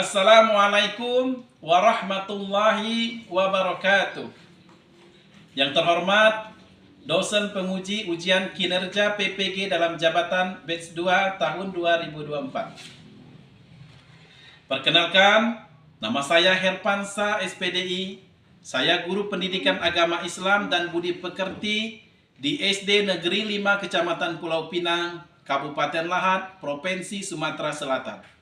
Assalamualaikum warahmatullahi wabarakatuh. Yang terhormat dosen penguji ujian kinerja PPG dalam jabatan batch 2 tahun 2024. Perkenalkan, nama saya Herpansa SPDI. Saya guru pendidikan agama Islam dan budi pekerti di SD Negeri 5 Kecamatan Pulau Pinang, Kabupaten Lahat, Provinsi Sumatera Selatan.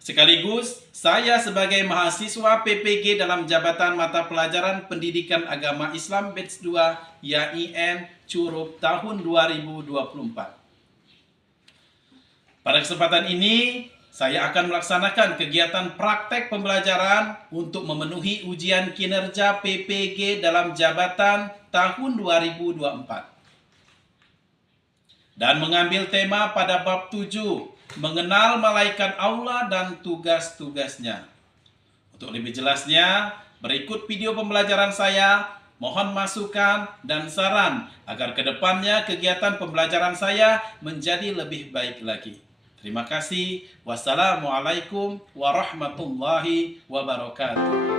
Sekaligus, saya sebagai mahasiswa PPG dalam jabatan mata pelajaran pendidikan agama Islam batch 2 YIN Curup tahun 2024. Pada kesempatan ini, saya akan melaksanakan kegiatan praktek pembelajaran untuk memenuhi ujian kinerja PPG dalam jabatan tahun 2024. Dan mengambil tema pada bab 7, mengenal malaikat Allah dan tugas-tugasnya. Untuk lebih jelasnya, berikut video pembelajaran saya. Mohon masukan dan saran agar kedepannya kegiatan pembelajaran saya menjadi lebih baik lagi. Terima kasih. Wassalamualaikum warahmatullahi wabarakatuh.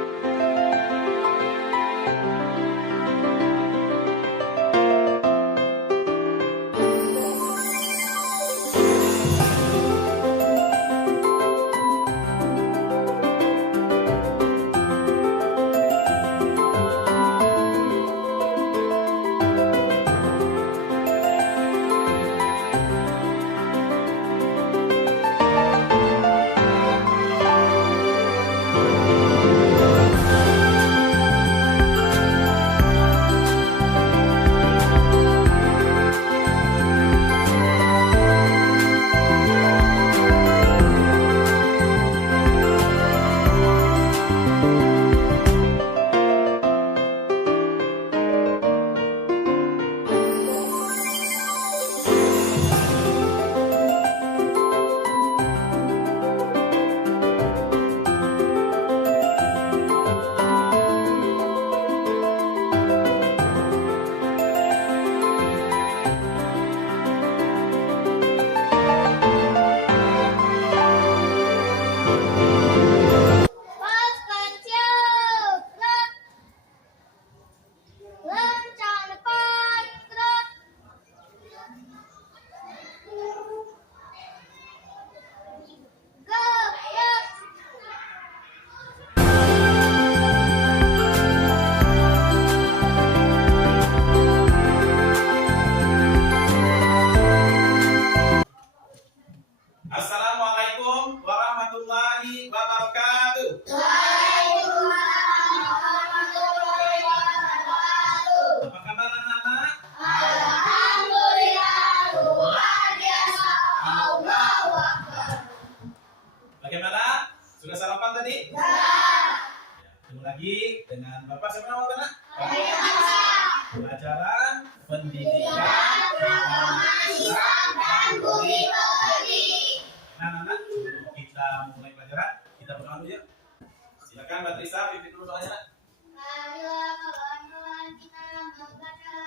Assalamualaikum warahmatullahi wabarakatuh. Waalaikumsalam warahmatullahi wabarakatuh. Apa kabar anak-anak? Alhamdulillah, luar biasa. Allahu Akbar. Bagaimana? Sudah sarapan tadi? Ya. Ketemu lagi dengan Bapak. Siapa nama Bapak? Pelajaran pendidikan Agama Islam dan budi pekerti. anak-anak. Sebelum kita mulai pelajaran, kita berdoa dulu ya. Silakan Mbak Trisa pimpin dulu doanya. Marilah kawan-kawan kita membaca.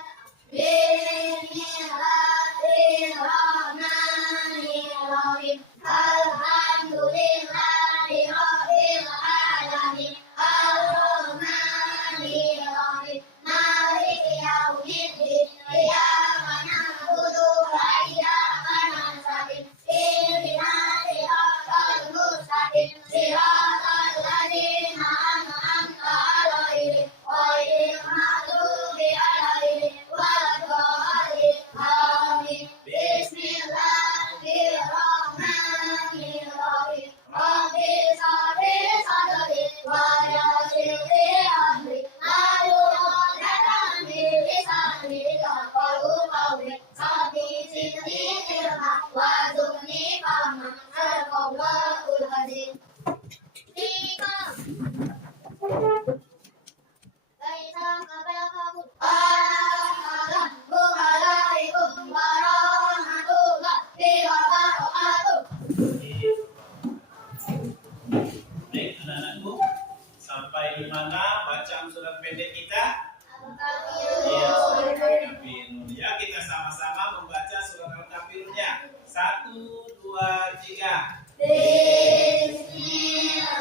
Bismillahirrahmanirrahim. Alhamdulillahirabbil alamin. Ar-Rahmanirrahim. Maliki yaumiddin. Iyyaka na'budu wa iyyaka nasta'in. Ihdinas siratal mustaqim. Siratal ladzina an'amta 'alaihim ghairil maghdubi 'alaihim waladdallin. Amin. Bismillahirrahmanirrahim. Rabbi shrah sadri wa yassir li amri. Wahlul 'uqdatam min lisani yafqahu qawli. Rabbi zidni ilma warzuqni fahma. Sadaqallahul azim. Tiga. Laisa qablahum Assalamualaikum warahmatullahi wabarakatuh. Baik anak-anakku, sampai di mana bacaan surat pendek kita? Iya, surat Al-Kafirun. Ya, kita sama-sama membaca surat Al-Kafirunnya. 1, 2, 3. Bismillah.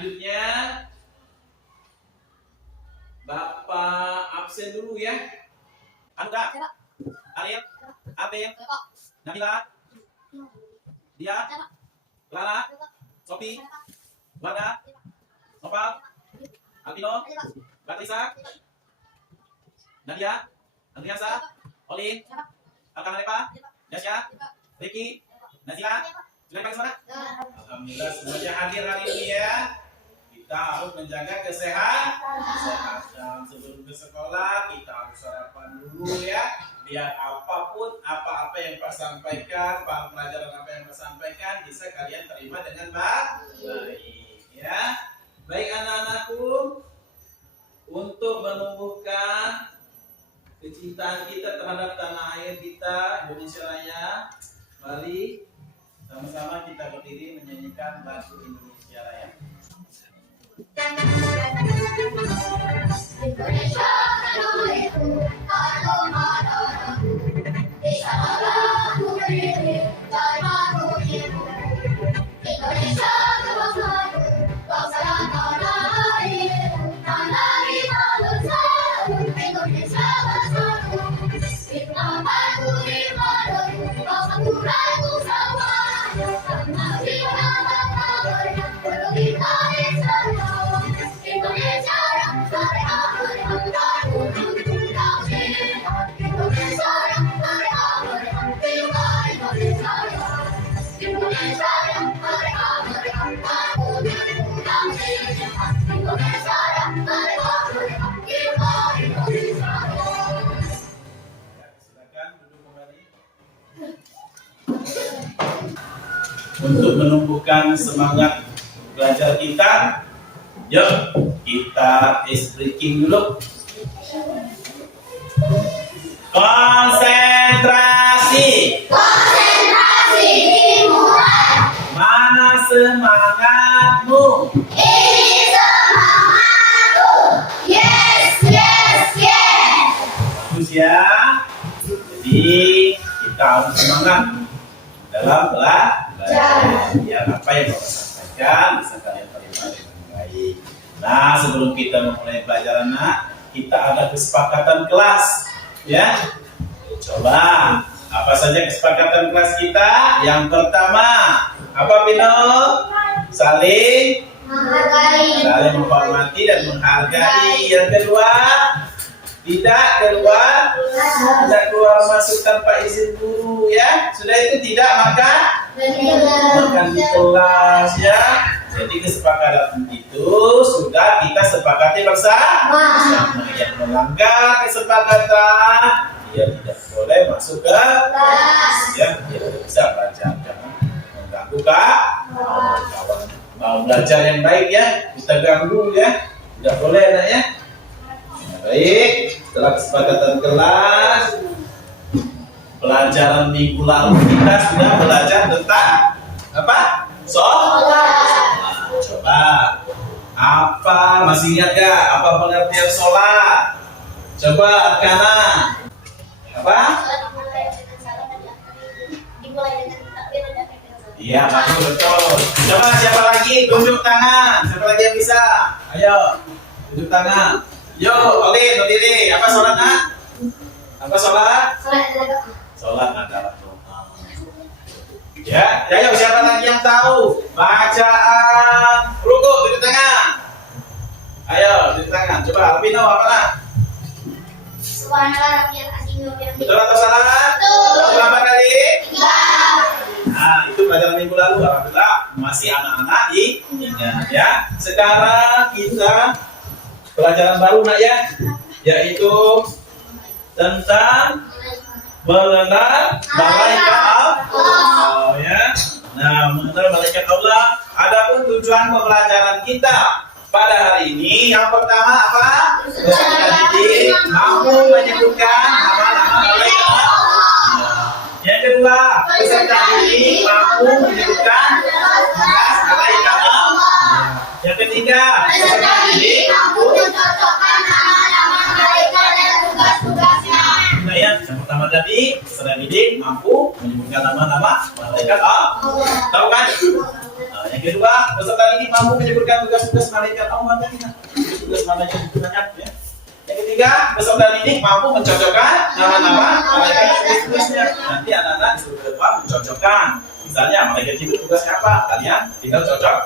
Selanjutnya Bapak absen dulu ya. Anda, Ariel, Abel, Nabila, Dia, Clara, Sophie, Warda, Nopal, Albino, Patricia, Nadia, Andriasa, Olin, Alkanarepa, Dasya, Ricky, Nazila, sudah pakai suara? Alhamdulillah semuanya hadir hari ini ya. Kita harus menjaga kesehatan. Sebelum ke sekolah kita harus sarapan dulu ya. Biar apapun apa yang Pak sampaikan, pelajaran apa yang Pak sampaikan bisa kalian terima dengan baik ya. Baik anak-anakku, untuk menumbuhkan kecintaan kita terhadap tanah air kita Indonesia Raya, mari sama-sama kita berdiri menyanyikan lagu Indonesia Raya. Indonesia tanahku, tanah marahku, Indonesia tanahku berdiri, tanahku ibu. Indonesia bangsaku, bangsa dan tanah airku, tanah kita bersatu. Indonesia bangsaku, bintangku di mataku, bangsaku ragu sama. Tanah kita bangsa perlu kita bersatu. Indonesia yang merdeka, merdeka, merdeka, Indonesia yang merdeka, merdeka, Indonesia Indonesia yang merdeka, merdeka, merdeka, Indonesia yang merdeka, merdeka, Indonesia. Silakan duduk kembali. Untuk menumbuhkan semangat belajar kita, yuk kita ice breaking dulu. Konsentrasi. Konsentrasi dimulai. Mana semangatmu? Ini semangatku. Yes, yes, yes. Bagus ya. Jadi kita harus semangat dalam belajar. Biar apa yang Bapak sampaikan bisa kalian terima dengan baik. Nah, sebelum kita memulai pelajaran, kita ada kesepakatan kelas, ya. Coba, apa saja kesepakatan kelas kita? Yang pertama, apa Pino? Saling menghormati dan menghargai. Yang kedua, tidak keluar masuk tanpa izin guru, ya. Sudah itu tidak makan di kelas, ya. Jadi kesepakatan itu sudah kita sepakati bersama. Yang melanggar kesepakatan, dia tidak boleh masuk ke kelas, ya. Dia tidak bisa belajar, jangan mengganggu kawan. Mau belajar yang baik ya, kita ganggu ya, tidak boleh ya. Baik, setelah kesepakatan kelas, pelajaran minggu lalu kita sudah belajar tentang apa? Sholat. Coba, apa masih ingat gak? Apa pengertian sholat? Coba Arkana. Apa? Iya, betul. Coba siapa lagi? Tunjuk tangan. Siapa lagi yang bisa? Ayo, tunjuk tangan. Yo, Olin, berdiri. Apa sholat, nak? Apa sholat? Sholat adalah doa. Ya, ayo siapa lagi yang tahu bacaan rukuk? Tunjuk tangan. Ayo, tunjuk tangan. Coba Albino apa nak? Betul atau salah? Betul. Berapa kali? Ya. Nah, itu pelajaran minggu lalu. Alhamdulillah masih anak-anak ingat ya. Sekarang kita pelajaran baru nak ya, yaitu tentang mengenal malaikat Allah ya. Nah, mengenal malaikat Allah. Adapun tujuan pembelajaran kita pada hari ini yang pertama apa? Peserta didik mampu menyebutkan nama-nama malaikat Allah. Yang kedua, peserta didik mampu menyebutkan tugas malaikat Allah. Yang ketiga, peserta didik mampu mencocokkan nama-nama malaikat dan tugas-tugasnya. Nah ya, yang pertama tadi peserta didik mampu menyebutkan nama-nama malaikat Allah. Tahu kan? Yang Yang kedua, peserta ini mampu menyebutkan tugas-tugas malaikat Allah dan tugas malaikat itu banyak ya. Yang ketiga, peserta ini mampu mencocokkan nama-nama malaikat dan tugas-tugasnya. Nanti anak-anak disuruh ke depan mencocokkan. Misalnya malaikat itu tugasnya apa? Kalian tinggal cocok.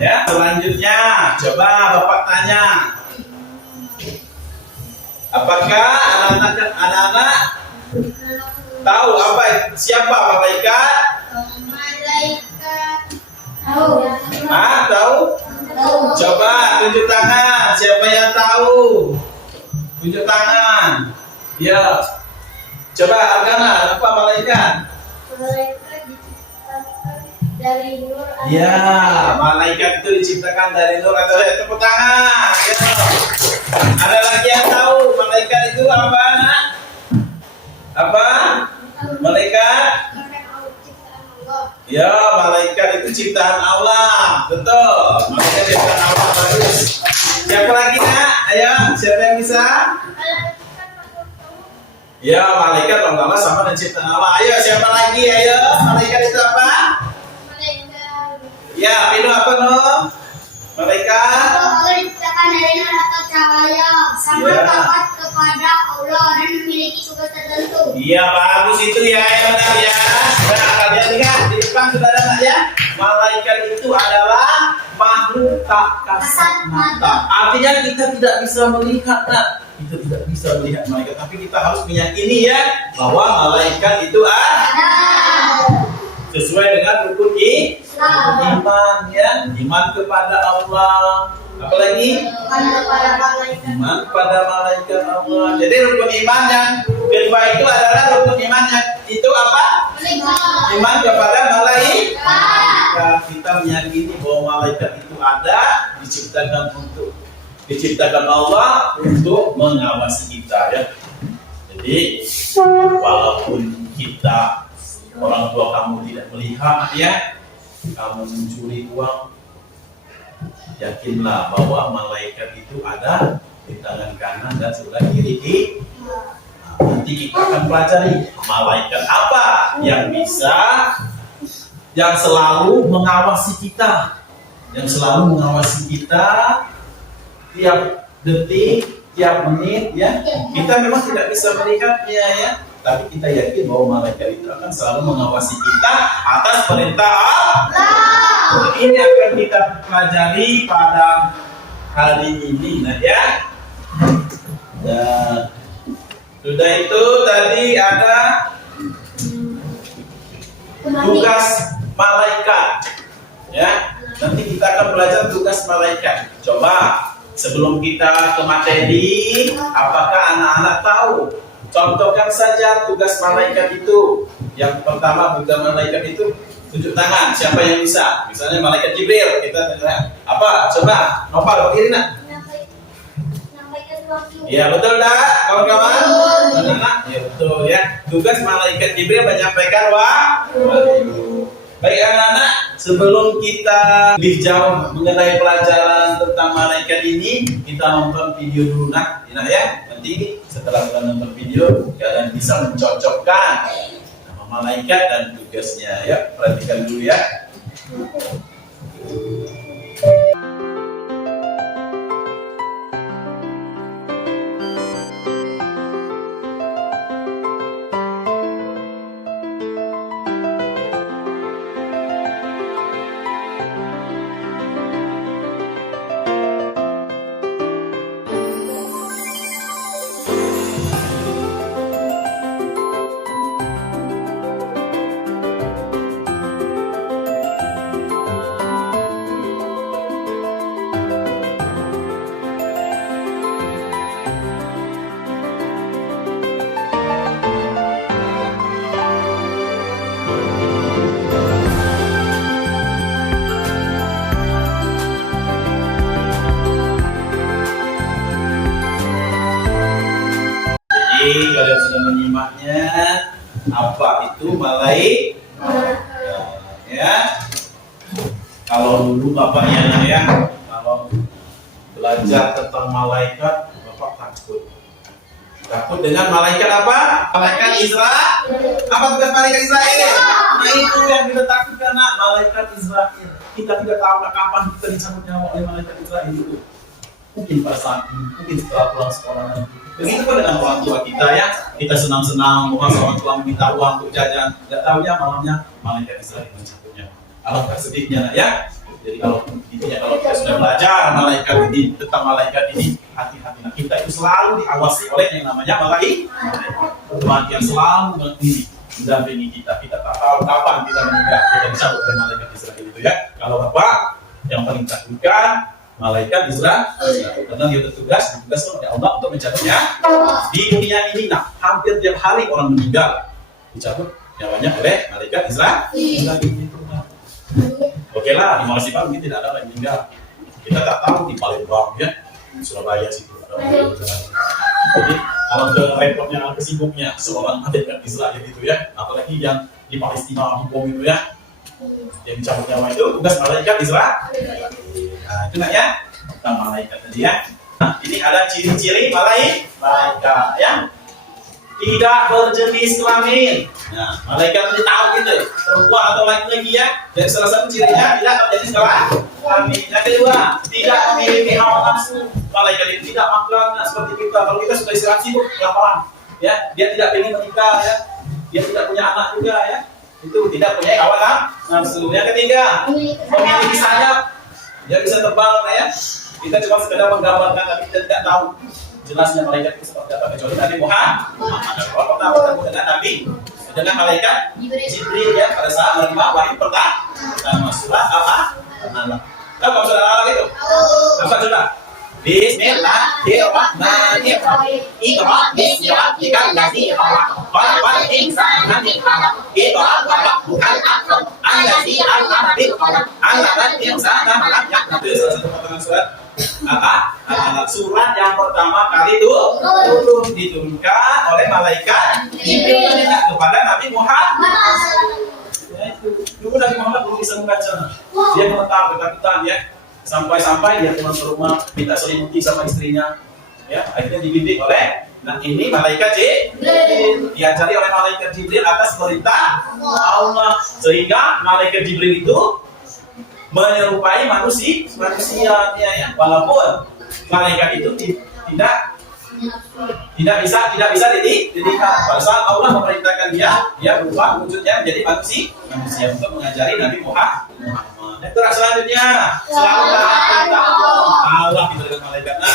Ya. Selanjutnya, coba Bapak tanya. Apakah anak-anak tahu apa siapa malaikat? Malaikat. Tahu. Tahu? Coba tunjuk tangan. Siapa yang tahu? Tunjuk tangan. Ya. Coba Argana, apa malaikat? Malaikat diciptakan dari nur. Ya, malaikat itu diciptakan dari nur atau tepuk tangan. Ya. Ada lagi yang tahu malaikat itu apa, Nak? Apa? Malaikat? Ya, malaikat itu ciptaan Allah. Betul. Malaikat ciptaan Allah bagus. Siapa lagi, Nak? Ayo, siapa yang bisa? Ya, malaikat lama-lama sama dengan ciptaan Allah. Ayo, siapa lagi? Ayo, malaikat itu apa? Ya, Pino apa, No? Malaikat? Allah diciptakan dari nur atau cahaya, sangat taat kepada Allah dan memiliki tugas tertentu. Iya, bagus itu ya, benar ya. Nah, kalian lihat di depan sudah ada tak ya? Malaikat itu adalah makhluk tak kasat mata. Artinya kita tidak bisa melihat, Nak. Kita tidak bisa melihat malaikat, tapi kita harus meyakini ya bahwa malaikat itu ada. Sesuai dengan rukun iman ya, iman kepada Allah. Apalagi iman kepada malaikat Allah. Jadi rukun iman yang kedua itu adalah rukun iman yang itu apa? Iman kepada malaikat. Kita meyakini bahwa malaikat itu ada, diciptakan Allah untuk mengawasi kita ya. Jadi walaupun kita orang tua kamu tidak melihat ya, kamu mencuri uang, yakinlah bahwa malaikat itu ada di tangan kanan dan sebelah kiri. Nanti kita akan pelajari malaikat apa yang bisa, yang selalu mengawasi kita, tiap detik, tiap menit ya. Kita memang tidak bisa melihatnya ya, tapi kita yakin bahwa malaikat itu akan selalu mengawasi kita atas perintah Allah. Ini akan kita pelajari pada hari ini, nah ya. Dan sudah itu tadi ada tugas malaikat, ya. Nanti kita akan belajar tugas malaikat. Coba sebelum kita ke materi, apakah anak-anak tahu? Contohkan saja tugas malaikat itu. Yang pertama tugas malaikat itu tunjuk tangan. Siapa yang bisa? Misalnya malaikat Jibril. Kita tanya apa? Coba Nopal berdiri nak. Ya betul dah kawan-kawan. Anak-anak. Ya betul ya. Tugas malaikat Jibril menyampaikan wahyu. Baik anak-anak, sebelum kita lebih jauh mengenai pelajaran tentang malaikat ini, kita nonton video dulu nak ya. Nanti setelah kita nonton video, kalian bisa mencocokkan nama malaikat dan tugasnya ya. Perhatikan dulu ya. Kalian sudah menyimaknya apa itu malaikat ya. Kalau dulu bapaknya ya, kalau belajar tentang malaikat, bapak takut dengan malaikat apa? Malaikat Israel. Apa tugas malaikat Israel? Nah itu yang kita takut karena malaikat Israel. kita tidak tahu kapan kita dicabut nyawa oleh malaikat Israel itu. Mungkin pada saat ini, mungkin setelah pulang sekolah nanti. Begitu pun dengan orang tua kita ya, kita senang-senang, orang tua minta uang untuk jajan, tidak tahunya malamnya malaikat Israel mencabut nyawa. Alangkah sedihnya ya. Jadi kalau intinya kalau kita sudah belajar malaikat ini tentang malaikat ini, hati-hati. Nah, kita itu selalu diawasi oleh yang namanya malaikat. Tuhan yang selalu mendampingi kita. Kita tak tahu kapan kita meninggal, kita dicabut oleh malaikat Israel itu ya. Kalau Bapak yang paling takutkan malaikat Israel, karena dia bertugas oleh Allah untuk mencabutnya di dunia ini. Nah, hampir tiap hari orang meninggal dicabut nyawanya oleh malaikat Israel. Oke lah, di Malaysia mungkin tidak ada yang meninggal. Kita tak tahu di Palembang ya, di Surabaya situ ada orang meninggal. Jadi kalau ke repotnya, kesibuknya seorang malaikat Israel itu ya, apalagi yang di Palestina bom itu ya, yang dicabut nyawa itu tugas malaikat Israel. Nah itu nggak ya tentang malaikat tadi ya. Nah, ini ada ciri-ciri malaikat ya. Tidak berjenis kelamin. Nah, malaikat itu tahu gitu, perempuan atau laki-laki ya. Jadi salah satu cirinya tidak berjenis kelamin. Yang kedua, tidak memiliki hawa nafsu. Malaikat itu tidak makan seperti kita. Kalau kita sudah istirahat sibuk, kelaparan, ya, dia tidak ingin menikah ya. Dia tidak punya anak juga ya. Itu tidak punya hawa nafsu. Yang ketiga, memiliki sayap. Dia bisa terbang ya. Kita cuma sekedar menggambarkan, tapi kita tidak tahu jelasnya malaikat itu seperti apa, kecuali Nabi Muhammad. Kalau pertama ketemu dengan Nabi, dengan malaikat Jibril ya, pada saat menerima wahyu pertama surat Al-Alaq. Tahu kamu surat Al-Alaq itu? Apa sudah? Bismillahirrahmanirrahim. Iqra bismi rabbikal ladzi khalaq. Khalaqal insana min 'alaq. Iqra wa rabbukal akram. Allazi 'allama bil qalam. 'Allamal insana ma lam ya'lam. Itu salah satu potongan surat Al-Alaq. Surat yang pertama kali itu diturunkan oleh malaikat Jibril kepada Nabi Muhammad. Ya, itu. Dulu Nabi Muhammad belum bisa membaca. Dia gemetar, ketakutan ya. Sampai-sampai dia pulang ke rumah minta selimuti sama istrinya. Ya, akhirnya dibimbing oleh ini malaikat Jibril. Diajari oleh malaikat Jibril atas perintah Allah. Sehingga malaikat Jibril itu menyerupai manusia ya. Walaupun malaikat itu tidak bisa dilihat. Pada saat Allah memerintahkan dia berubah wujudnya menjadi manusia untuk mengajari Nabi Muhammad. Yang selanjutnya selalu taat perintah Allah gitu dengan malaikat. Nah,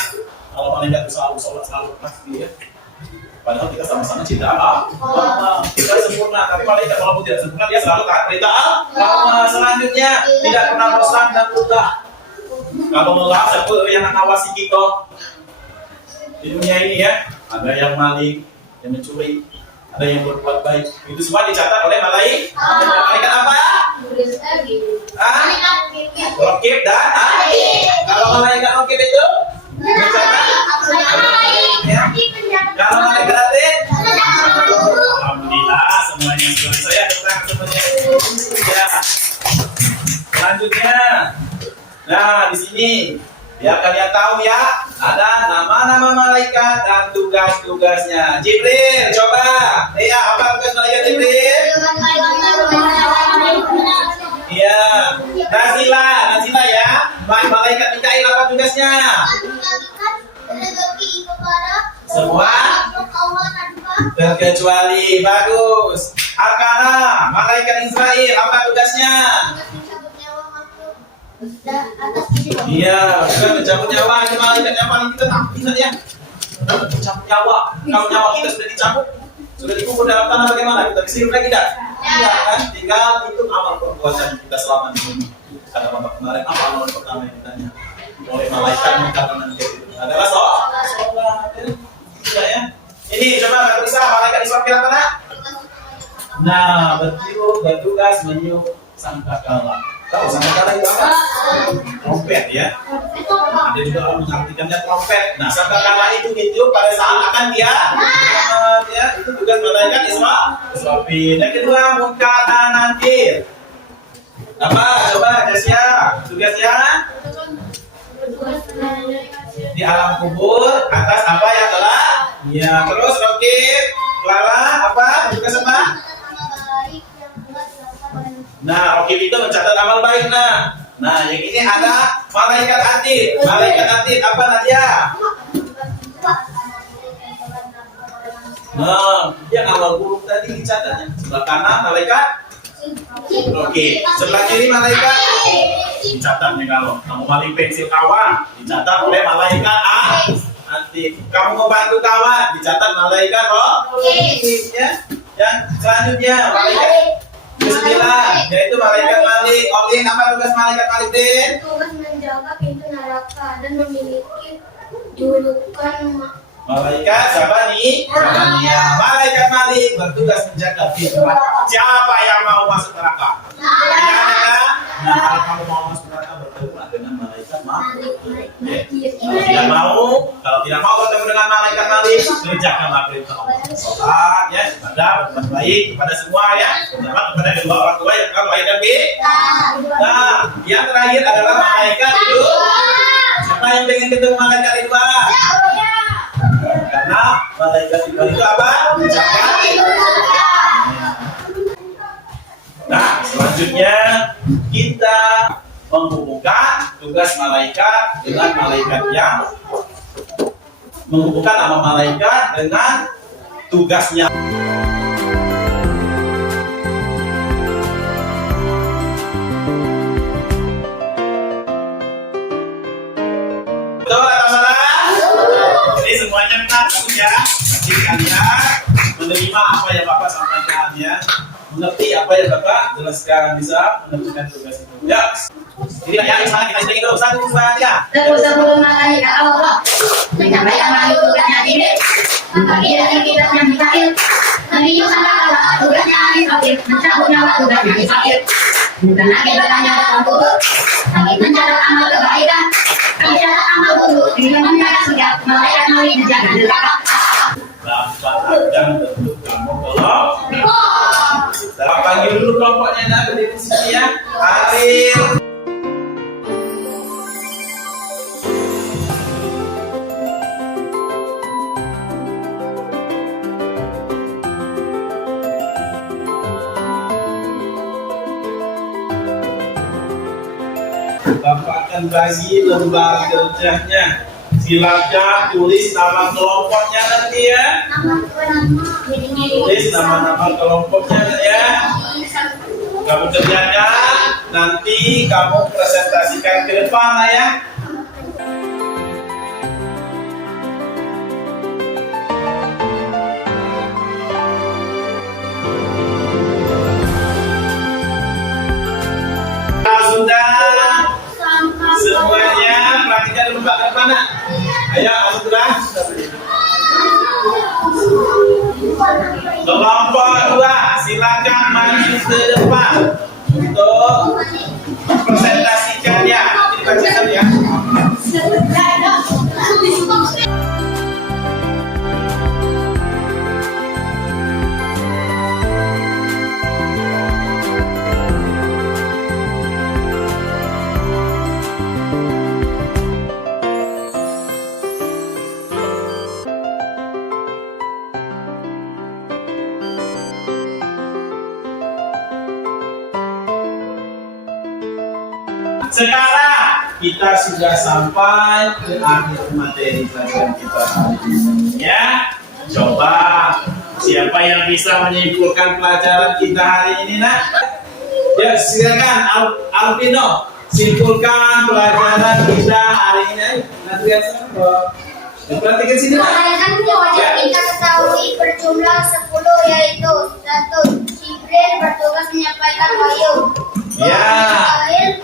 kalau malaikat selalu sholat selalu pasti ya. Padahal kita sama-sama cinta Allah. Kita sempurna, tapi malaikat walaupun tidak sempurna dia selalu taat perintah Allah. Selanjutnya tidak pernah bosan dan lelah. Kalau lelah, siapa yang mengawasi kita di dunia ini ya? Ada yang maling, yang mencuri, ada yang berbuat baik. Itu semua dicatat oleh malaikat. Malaikat apa? Rokib dan kalau malaikat rokib itu dicatat. Kalau malaikat atid, alhamdulillah semuanya selesai ya tentang semuanya. Ya. Selanjutnya, nah di sini biar kalian tahu ya, ada nama-nama malaikat dan tugas-tugasnya. Jibril, coba. Iya, apa tugas malaikat Jibril? Iya. Nazila ya. Malaikat Mikail apa tugasnya? Semua terkecuali. Bagus. Arkana, malaikat Israel apa tugasnya? Iya, bukan mencabut nyawa. Ini malaikat yang paling kita tak ingat ya. Mencabut nyawa. Kalau nyawa kita sudah dicabut, sudah dikubur dalam tanah, bagaimana? Kita disihir lagi tidak? Iya kan? Tinggal itu amal perbuatan kita selama di sini. Kata Bapak kemarin, apa amal pertama yang ditanya oleh malaikat mengatakan itu adalah sholat. Iya ya. Ini coba nggak bisa malaikat Israfil apa nak? Nah, bertugas meniup sangkakala. Tahu sangkakala itu apa? Trompet ya. Ada juga orang mengartikannya trompet. Nah, sangkakala itu ditiup pada saat akan dia ya, itu tugas malaikat Israfil. Yang kedua, munkar dan nakir. Apa? Coba Jasya, tugasnya di alam kubur atas apa yang telah. Ya, terus Rokib, Clara, apa? Tugas apa? Nah, Rokib itu mencatat amal baik. Nah, Nah, yang ini ada malaikat atid. Malaikat atid apa Nadia? Nah, yang awal burung tadi dicatatnya. Sebelah kanan malaikat. Oke, sebelah kiri malaikat. Dicatatnya kalau kamu maling pensil kawan, dicatat oleh malaikat atid. Kamu membantu kawan, dicatat malaikat ya. Yang selanjutnya malaikat Bismillah, yaitu malaikat Malik. Oke, apa tugas malaikat Malik, Din? Tugas menjaga pintu neraka dan memiliki julukan Malaikat siapa nih? Zabania. Malaikat Malik bertugas menjaga pintu neraka. Siapa yang mau masuk neraka? Tidak ada. Nah, kalau kamu mau masuk neraka bertemu dengan malaikat Malik. Kalau tidak mau bertemu dengan malaikat Malik, kerjakanlah perintah Allah. Sholat, ya, ibadah, berbuat baik kepada semua ya, terutama kepada kedua orang tua yang kamu lahir dan Nah, yang terakhir adalah malaikat itu. Siapa yang pengen ketemu malaikat itu? Karena malaikat itu apa? Nah, selanjutnya kita menghubungkan tugas malaikat dengan malaikat yang menghubungkan nama malaikat dengan tugasnya. Betul atau salah? Jadi semuanya benar, bagus ya. Nanti kalian menerima apa yang Bapak sampaikan ya. Mengerti apa yang Bapak jelaskan, bisa menentukan tugas itu. Ya. Jadi ya, misalnya kita sedikit dulu, 1, 2, 3. Sebelum malaikat Allah menyampaikan melalui tugasnya ini, maka kita yang Mikail menunjuk sangkakala tugasnya Israfil mencabut nyawa tugasnya Israfil. Bukan lagi bertanya dalam kubur, tapi mencatat amal kebaikan, mencatat amal buruk dengan menjaga surga, malaikat Malik menjaga neraka. Bapak akan bentuk kamu kelompok. Kita panggil dulu kelompoknya, nah berdiri di sini ya. Arif. Bapak akan bagi lembar kerjanya. Silakan tulis nama kelompoknya nanti ya. Tulis nama-nama kelompoknya ya. Kamu kerjakan, nanti kamu presentasikan ke depan ya. Sudah. Semuanya perhatikan dulu Pak, ke mana? Ayo, alhamdulillah. Kelompok 2, silakan maju ke depan untuk presentasikannya. Ini bacakan ya. Sekarang kita sudah sampai ke akhir materi pelajaran kita hari ini ya. Coba siapa yang bisa menyimpulkan pelajaran kita hari ini nak? Ya silakan Alvino, simpulkan pelajaran kita hari ini. Nanti lihat sama. Perhatikan sini nak. Pelajaran wajib kita ketahui berjumlah 10, yaitu 1. Jibril bertugas menyampaikan wahyu. Ya.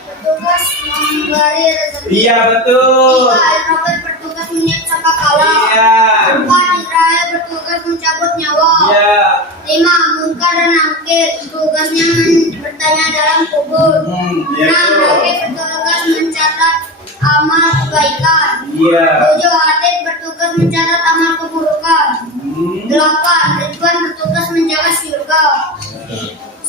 Bertugas memberi rezeki. Iya betul. 3. Al-Robert bertugas menyiap sangkakala. Iya. 4. Israel bertugas mencabut nyawa. Iya. 5. Munkar dan Nakir tugasnya bertanya dalam kubur. 6. Nakir bertugas mencatat amal kebaikan. Iya. 7. Atid bertugas mencatat amal keburukan. 8. Ridwan bertugas menjaga surga.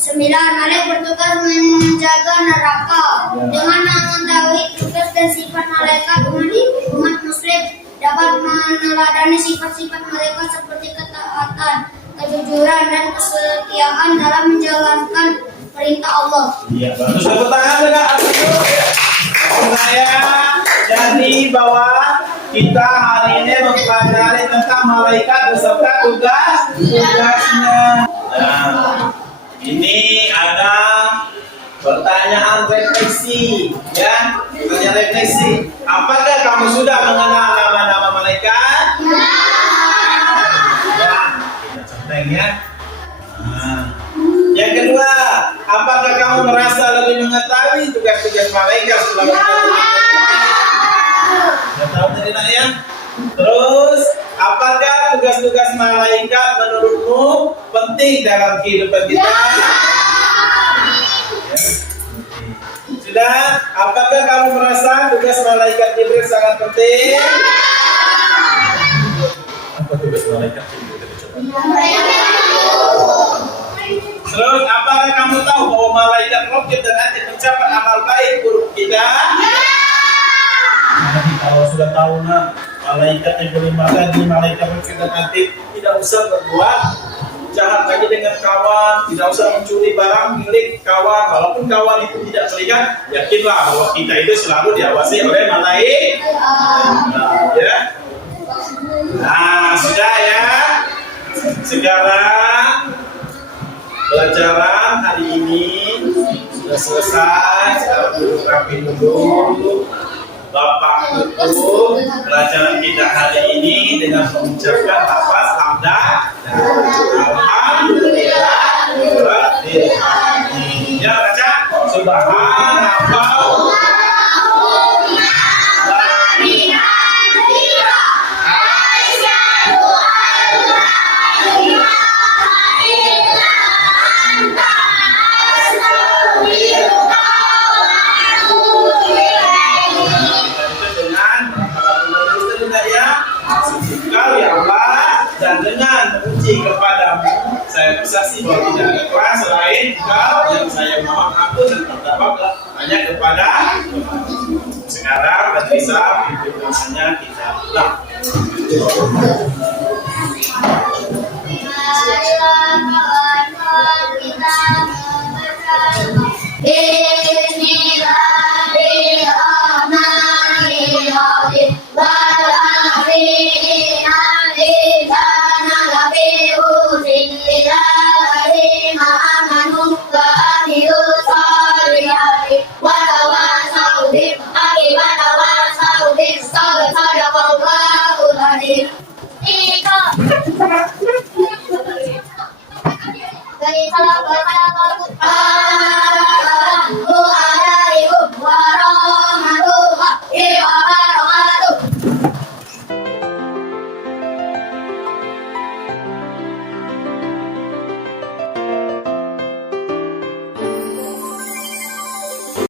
9. Malik bertugas menjaga neraka. Dengan mengetahui tugas dan sifat malaikat, umat muslim dapat meneladani sifat-sifat mereka seperti ketaatan, kejujuran, dan kesetiaan dalam menjalankan perintah Allah. Iya, bagus. Tepuk tangan dengan di bawah, kita hari ini mempelajari tentang malaikat beserta tugasnya. Nah, ini ada pertanyaan refleksi, ya. Pertanyaan refleksi. Apakah kamu sudah mengenal nama-nama malaikat? Ya, kita contoh ya. Nah. Yang kedua, apakah kamu merasa lebih mengetahui tugas-tugas malaikat selama Sudah tahu tadi nak ya? Terus, apakah tugas-tugas malaikat menurutmu penting dalam kehidupan kita? Ya. Sudah, apakah kamu merasa tugas malaikat Jibril sangat penting? Ya. Apa tugas malaikat Jibril? Terus, apakah kamu tahu bahwa malaikat Raqib dan Atid mencapai amal baik buruk kita? Nah, kalau sudah tahu nak, malaikat yang kelima tadi, malaikat Raqib dan Atid tidak usah berbuat jahat lagi dengan kawan, tidak usah mencuri barang milik kawan. Walaupun kawan itu tidak melihat, yakinlah bahwa kita itu selalu diawasi oleh malaikat. Nah, ya. Nah, sudah ya. Sekarang pelajaran hari ini sudah selesai. Sekarang duduk rapi dulu. Bapak tutup pelajaran kita hari ini dengan mengucapkan lafaz hamdah. Alhamdulillah. Ya baca. Subhanallah. Dan dengan memuji kepadamu, saya bersaksi bahwa tidak ada Tuhan selain Engkau yang saya mohon ampun dan bertawakal hanya kepada Tuhan. Sekarang Badrisa pimpin doanya kita ulang. Kita